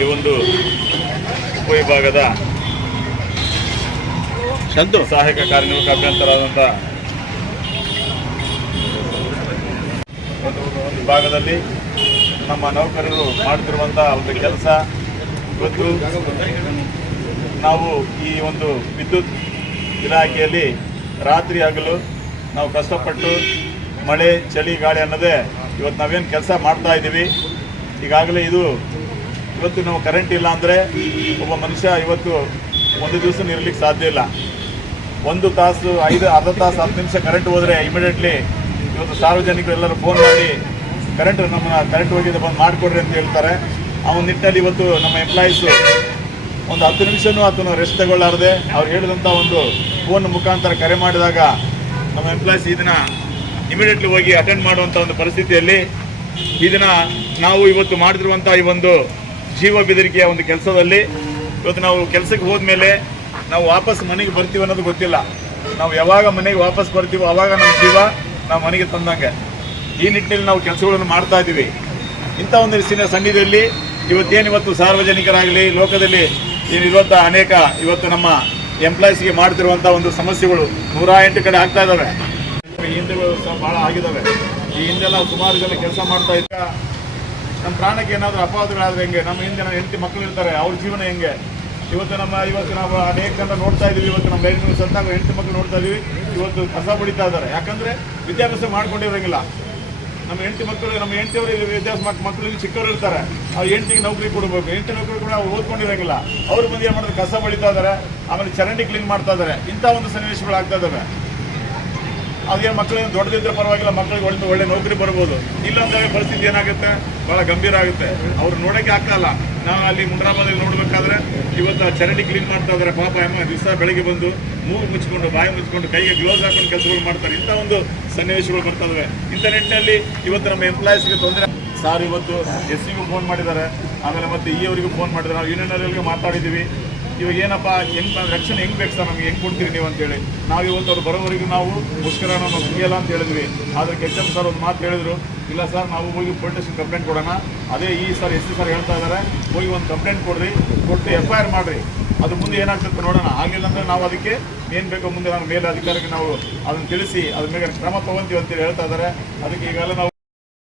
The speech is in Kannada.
ಈ ಒಂದು ಉಪವಿಭಾಗದ ಸಹಾಯಕ ಕಾರ್ಯನಿರ್ವಾಹಕ ಅಭಿಯಂತರಾದಂಥ ಒಂದು ವಿಭಾಗದಲ್ಲಿ ನಮ್ಮ ನೌಕರರು ಮಾಡುತ್ತಿರುವಂಥ ಒಂದು ಕೆಲಸ ಇವತ್ತು ನಾವು ಈ ಒಂದು ವಿದ್ಯುತ್ ಇಲಾಖೆಯಲ್ಲಿ ರಾತ್ರಿ ಹಗಲು ನಾವು ಕಷ್ಟಪಟ್ಟು ಮಳೆ ಚಳಿ ಗಾಳಿ ಅನ್ನೋದೇ ಇವತ್ತು ನಾವೇನು ಕೆಲಸ ಮಾಡ್ತಾ ಇದ್ದೀವಿ. ಈಗಾಗಲೇ ಇವತ್ತು ನಾವು ಕರೆಂಟ್ ಇಲ್ಲ ಅಂದರೆ ಒಬ್ಬ ಮನುಷ್ಯ ಇವತ್ತು ಒಂದು ದಿವಸ ಇರಲಿಕ್ಕೆ ಸಾಧ್ಯ ಇಲ್ಲ. ಒಂದು ತಾಸು ಅರ್ಧ ತಾಸು 10 ನಿಮಿಷ ಕರೆಂಟ್ ಹೋದರೆ ಇಮಿಡಿಯೇಟ್ಲಿ ಇವತ್ತು ಸಾರ್ವಜನಿಕರು ಎಲ್ಲರೂ ಫೋನ್ ಮಾಡಿ ಕರೆಂಟ್ ಹೋಗಿದ್ದು ಬಂದು ಮಾಡಿಕೊಡ್ರಿ ಅಂತ ಹೇಳ್ತಾರೆ. ಆ ಒಂದು ನಿಟ್ಟಿನಲ್ಲಿ ಇವತ್ತು ನಮ್ಮ ಎಂಪ್ಲಾಯೀಸು ಒಂದು 10 ನಿಮಿಷನೂ ಅದನ್ನು ರೆಸ್ಟ್ ತಗೊಳ್ಳಾರದೆ ಅವ್ರು ಹೇಳಿದಂಥ ಒಂದು ಫೋನ್ ಮುಖಾಂತರ ಕರೆ ಮಾಡಿದಾಗ ನಮ್ಮ ಎಂಪ್ಲಾಯೀಸ್ ಇದನ್ನು ಇಮಿಡಿಯೇಟ್ಲಿ ಹೋಗಿ ಅಟೆಂಡ್ ಮಾಡುವಂಥ ಒಂದು ಪರಿಸ್ಥಿತಿಯಲ್ಲಿ ಇದನ್ನು ನಾವು ಇವತ್ತು ಮಾಡಿದಿರುವಂಥ ಈ ಒಂದು ಜೀವ ಬೆದರಿಕೆಯ ಒಂದು ಕೆಲಸದಲ್ಲಿ ಇವತ್ತು ನಾವು ಕೆಲಸಕ್ಕೆ ಹೋದ್ಮೇಲೆ ನಾವು ವಾಪಸ್ ಮನೆಗೆ ಬರ್ತೀವಿ ಅನ್ನೋದು ಗೊತ್ತಿಲ್ಲ. ನಾವು ಯಾವಾಗ ಮನೆಗೆ ವಾಪಸ್ ಬರ್ತೀವೋ ಆವಾಗ ನಮ್ಮ ಜೀವ ನಾವು ಮನೆಗೆ ತಂದಂಗೆ ಈ ನಿಟ್ಟಿನಲ್ಲಿ ನಾವು ಕೆಲಸಗಳನ್ನು ಮಾಡ್ತಾ ಇದ್ದೀವಿ. ಇಂಥ ಒಂದು ಸನ್ನಿಧಿಯಲ್ಲಿ ಇವತ್ತು ಸಾರ್ವಜನಿಕರಾಗಲಿ ಲೋಕದಲ್ಲಿ ಏನಿರುವಂಥ ಅನೇಕ ಇವತ್ತು ನಮ್ಮ ಎಂಪ್ಲಾಯೀಸ್ಗೆ ಮಾಡ್ತಿರುವಂಥ ಒಂದು ಸಮಸ್ಯೆಗಳು 108 ಕಡೆ ಆಗ್ತಾ ಇದ್ದಾವೆ. ಈ ಹಿಂದೆಗಳು ಸಹ ಭಾಳ ಆಗಿದ್ದಾವೆ. ಈ ಹಿಂದೆಲ್ಲ ಸುಮಾರು ಜನ ಕೆಲಸ ಮಾಡ್ತಾ ಇದ್ದ ನಮ್ಮ ಪ್ರಾಣಕ್ಕೆ ಏನಾದರೂ ಅಪವಾದಗಳಾದರೆ ಹೆಂಗೆ, ನಮ್ಮ ಹಿಂದೆ ನಮ್ಮ ಹೆಂಡತಿ ಮಕ್ಕಳು ಇರ್ತಾರೆ, ಅವ್ರ ಜೀವನ ಹೆಂಗೆ. ಇವತ್ತು ನಾವು ಅನೇಕ ಜನ ನೋಡ್ತಾ ಇದ್ದೀವಿ. ಇವತ್ತು ನಮ್ಮ ರೈಲು ಸತ್ತಾಗ ಹೆಂಡತಿ ಮಕ್ಕಳು ನೋಡ್ತಾ ಇದ್ದೀವಿ. ಇವತ್ತು ಕಸ ಹೊಡಿತಾ ಇದ್ದಾರೆ. ಯಾಕಂದರೆ ವಿದ್ಯಾಭ್ಯಾಸ ಮಾಡ್ಕೊಂಡಿರೋಂಗಿಲ್ಲ. ನಮ್ಮ ಹೆಂಡತಿಯವರು ವಿದ್ಯಾಭ್ಯಾಸ ಮಕ್ಕಳಿಗೆ ಚಿಕ್ಕವರು ಇರ್ತಾರೆ. ಅವ್ರು ಹೆಂಡತಿಗೆ ನೌಕರಿ ಕೊಡಬೇಕು. ಹೆಂಡತಿ ನೌಕರಿ ಕೂಡ ಅವ್ರು ಓದ್ಕೊಂಡಿರೋಂಗಿಲ್ಲ. ಅವ್ರ ಮಂದಿ ಏನು ಮಾಡಿದ್ರೆ ಕಸ ಹೊಡಿತಾ ಇದ್ದಾರೆ, ಆಮೇಲೆ ಚರಂಡಿ ಕ್ಲೀನ್ ಮಾಡ್ತಾ ಇದ್ದಾರೆ. ಇಂಥ ಒಂದು ಸನ್ನಿವೇಶಗಳು ಆಗ್ತಾ ಇದ್ದಾವೆ. ಅದೇನು ಮಕ್ಕಳೇನು ದೊಡ್ಡದಿದ್ದರೆ ಪರವಾಗಿಲ್ಲ, ಮಕ್ಕಳಿಗೆ ಒಳ್ಳೆ ನೌಕರಿ ಬರ್ಬೋದು. ಇಲ್ಲಂದಾಗ ಪರಿಸ್ಥಿತಿ ಏನಾಗುತ್ತೆ, ಭಾಳ ಗಂಭೀರ ಆಗುತ್ತೆ. ಅವ್ರು ನೋಡೋಕ್ಕೆ ಆಗ್ತಾಯಿಲ್ಲ. ನಾವು ಅಲ್ಲಿ ಮುಂಡ್ರಾಬಾದಲ್ಲಿ ನೋಡಬೇಕಾದ್ರೆ ಇವತ್ತು ಚರಂಡಿ ಕ್ಲೀನ್ ಮಾಡ್ತಾ ಇದ್ದಾರೆ. ಪಾಪ ದಿವಸ ಬೆಳಗ್ಗೆ ಬಂದು ಮೂಗು ಮುಚ್ಕೊಂಡು ಬಾಯಿ ಮುಚ್ಕೊಂಡು ಕೈಗೆ ಗ್ಲೌಸ್ ಹಾಕೊಂಡು ಕೆಲಸಗಳು ಮಾಡ್ತಾರೆ. ಇಂಥ ಒಂದು ಸನ್ನಿವೇಶಗಳು ಬರ್ತಾ ಇದ್ದಾವೆ. ಇಂಥ ನಿಟ್ಟಿನಲ್ಲಿ ಇವತ್ತು ನಮ್ಮ ಎಂಪ್ಲಾಯೀಸ್ಗೆ ತೊಂದರೆ. ಸಾರ್ ಇವತ್ತು SCಗೂ ಫೋನ್ ಮಾಡಿದ್ದಾರೆ, ಆಮೇಲೆ ಮತ್ತು ಅವರಿಗೂ ಫೋನ್ ಮಾಡಿದ್ದಾರೆ. ನಾವು ಯೂನಿಯನ್ಗಳಿಗೆ ಮಾತಾಡಿದ್ದೀವಿ. ಇವಾಗ ಏನಪ್ಪ ರಕ್ಷಣೆ ಹೆಂಗೆ ಬೇಕು ಸರ್, ನಮಗೆ ಹೆಂಗೆ ಕೊಡ್ತೀರಿ ನೀವು ಅಂತೇಳಿ. ನಾವು ಇವತ್ತು ಅವ್ರು ಬರೋವರೆಗೂ ನಾವು ಮುಷ್ಕರ ನಾವು ಮುಗಿಯಲ್ಲ ಅಂತ ಹೇಳಿದ್ವಿ. ಆದರೆ HM ಸರ್ ಒಂದು ಮಾತು ಹೇಳಿದ್ರು, ಇಲ್ಲ ಸರ್ ನಾವು ಹೋಗಿ ಪೊಲೀಸ್ ಸ್ಟೇಷನ್ ಕಂಪ್ಲೇಂಟ್ ಕೊಡೋಣ. ಅದೇ ಸರ್ SC ಸರ್ ಹೇಳ್ತಾ ಇದ್ದಾರೆ, ಹೋಗಿ ಒಂದು ಕಂಪ್ಲೇಂಟ್ ಕೊಡ್ರಿ, ಕೊಟ್ಟು FIR ಮಾಡಿರಿ. ಅದು ಮುಂದೆ ಏನಾಗ್ತದೆ ನೋಡೋಣ. ಆಗಿಲ್ಲ ಅಂದರೆ ನಾವು ಅದಕ್ಕೆ ಏನು ಬೇಕೋ ಮುಂದೆ ನಮ್ಮ ಮೇಲೆ ಅಧಿಕಾರಿಗೆ ನಾವು ಅದನ್ನು ತಿಳಿಸಿ ಅದ್ರ ಮೇಲೆ ಕ್ರಮ ತೊಗೊತೀವಿ ಅಂತೇಳಿ ಹೇಳ್ತಾ ಇದ್ದಾರೆ. ಅದಕ್ಕೆ ಈಗೆಲ್ಲ ನಾವು